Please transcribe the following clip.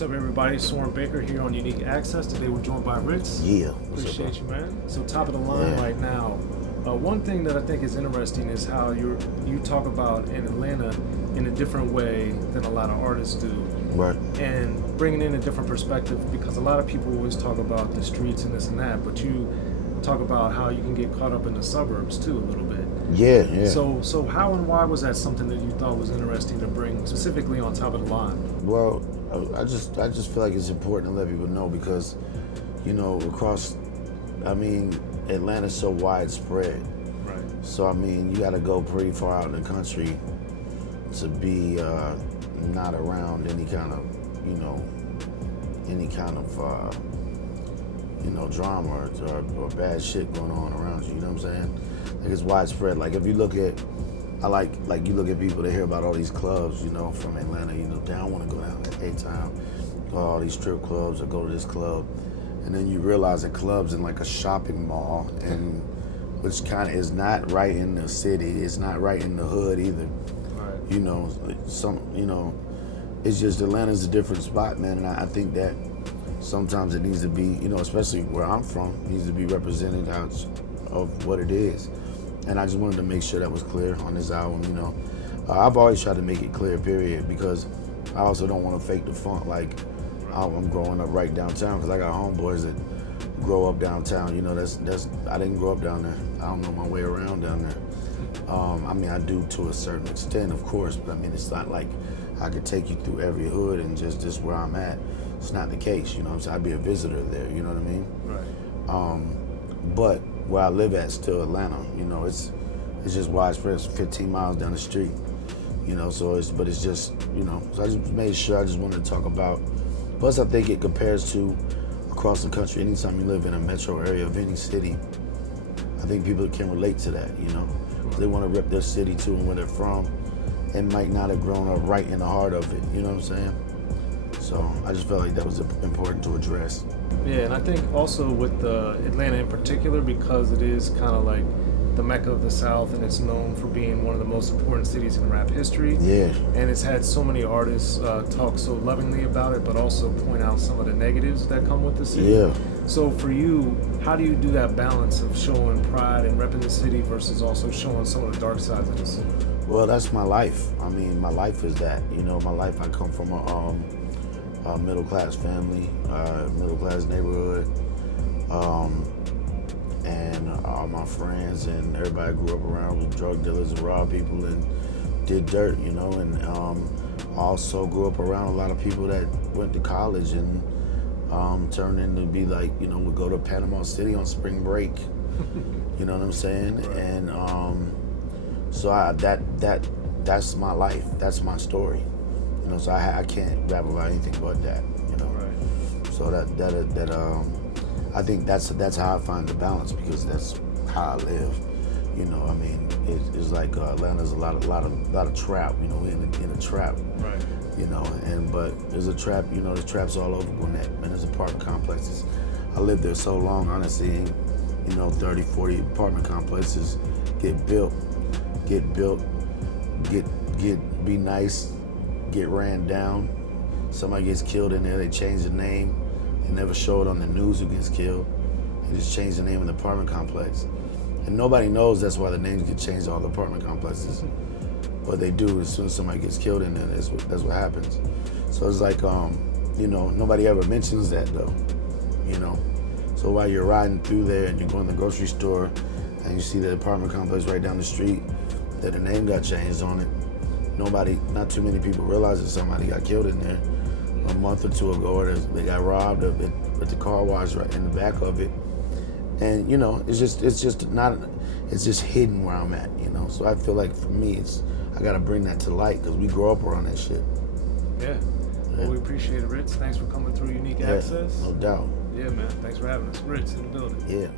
What's up, everybody? Soren Baker here on Unique Access. Today we're joined by Rittz. Yeah. Appreciate you, man. So top of the line right now. One thing that I think is interesting is how you talk about in Atlanta in a different way than a lot of artists do. Right. And bringing in a different perspective, because a lot of people always talk about the streets and this and that, but you talk about how you can get caught up in the suburbs too a little bit. Yeah. So how and why was that something that you thought was interesting to bring specifically on top of the line? Well, I just feel like it's important to let people know because, Atlanta's so widespread. Right. So you got to go pretty far out in the country to be not around any kind of drama or bad shit going on around you. You know what I'm saying? Like it's widespread. Like if you look at, you look at people that hear about all these clubs, from Atlanta. They don't want to go down at A-Town, go to all these strip clubs or go to this club, and then you realize that clubs in like a shopping mall, and which kind of is not right in the city. It's not right in the hood either. Right. It's just Atlanta's a different spot, man, and I think that sometimes it needs to be, especially where I'm from, needs to be represented out of what it is. And I just wanted to make sure that was clear on this album, I've always tried to make it clear, period, because I also don't want to fake the funk like I'm growing up right downtown, because I got homeboys that grow up downtown, I didn't grow up down there. I don't know my way around down there. I do to a certain extent, of course, but it's not like I could take you through every hood and just where I'm at. It's not the case, so I'd be a visitor there, you know what I mean? Right. But where I live at, still Atlanta, it's just widespread. It's 15 miles down the street, so it's just, so I just made sure I just wanted to talk about, plus I think it compares to across the country. Anytime you live in a metro area of any city, I think people can relate to that, They want to rep their city too and where they're from, and might not have grown up right in the heart of it, you know what I'm saying? So I just felt like that was important to address. Yeah, and I think also with Atlanta in particular, because it is kind of like the Mecca of the South, and it's known for being one of the most important cities in rap history. Yeah. And it's had so many artists talk so lovingly about it, but also point out some of the negatives that come with the city. Yeah. So for you, how do you do that balance of showing pride and repping the city versus also showing some of the dark sides of the city? Well, that's my life. My life is that. My life, I come from a middle-class family, middle-class neighborhood, and all my friends and everybody I grew up around with drug dealers and robbed people and did dirt, and also grew up around a lot of people that went to college and turned into be like, would go to Panama City on spring break, you know what I'm saying? And so that's my life, that's my story, so I can't rap about anything but that, Right. So I think that's how I find the balance, because that's how I live. It's like Atlanta's a lot of trap. We're in a trap. Right. But there's a trap. There's traps all over Gwinnett, and there's apartment complexes. I lived there so long, honestly. 30, 40 apartment complexes get built, be nice, get ran down. Somebody gets killed in there. They change the name. They never show it on the news who gets killed. They just change the name of the apartment complex. And nobody knows that's why the names get changed to all the apartment complexes. But they do as soon as somebody gets killed in there. That's what happens. So it's like, nobody ever mentions that though, So while you're riding through there and you're going to the grocery store and you see the apartment complex right down the street that the name got changed on it, not too many people realize that somebody got killed in there a month or two ago, or they got robbed of it with the car wash right in the back of it. And it's just hidden where I'm at, So I feel like for me, I gotta bring that to light, because we grow up around that shit. Yeah. Well, we appreciate it, Rittz. Thanks for coming through Unique Access. No doubt. Yeah, man. Thanks for having us. Rittz in the building. Yeah.